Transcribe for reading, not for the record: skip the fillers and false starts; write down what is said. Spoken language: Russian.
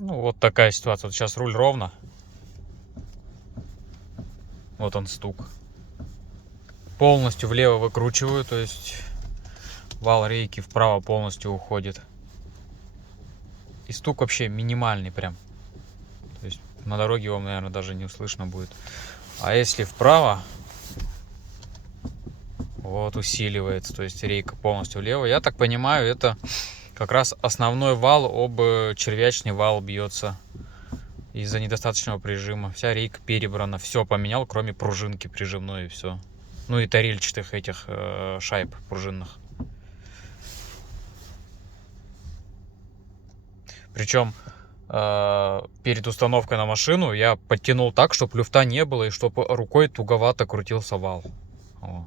Ну, вот такая ситуация. Вот сейчас руль ровно. Вот он стук. Полностью влево выкручиваю, то есть вал рейки вправо полностью уходит. И стук вообще минимальный прям. То есть на дороге его, наверное, даже не услышно будет. А если вправо, вот усиливается, то есть рейка полностью влево. Я так понимаю, это как раз основной вал об червячный вал бьется из-за недостаточного прижима. Вся рейка перебрана, все поменял, кроме пружинки прижимной, и все. Ну и тарельчатых этих шайб пружинных. Причем перед установкой на машину я подтянул так, чтобы люфта не было и чтобы рукой туговато крутился вал. О.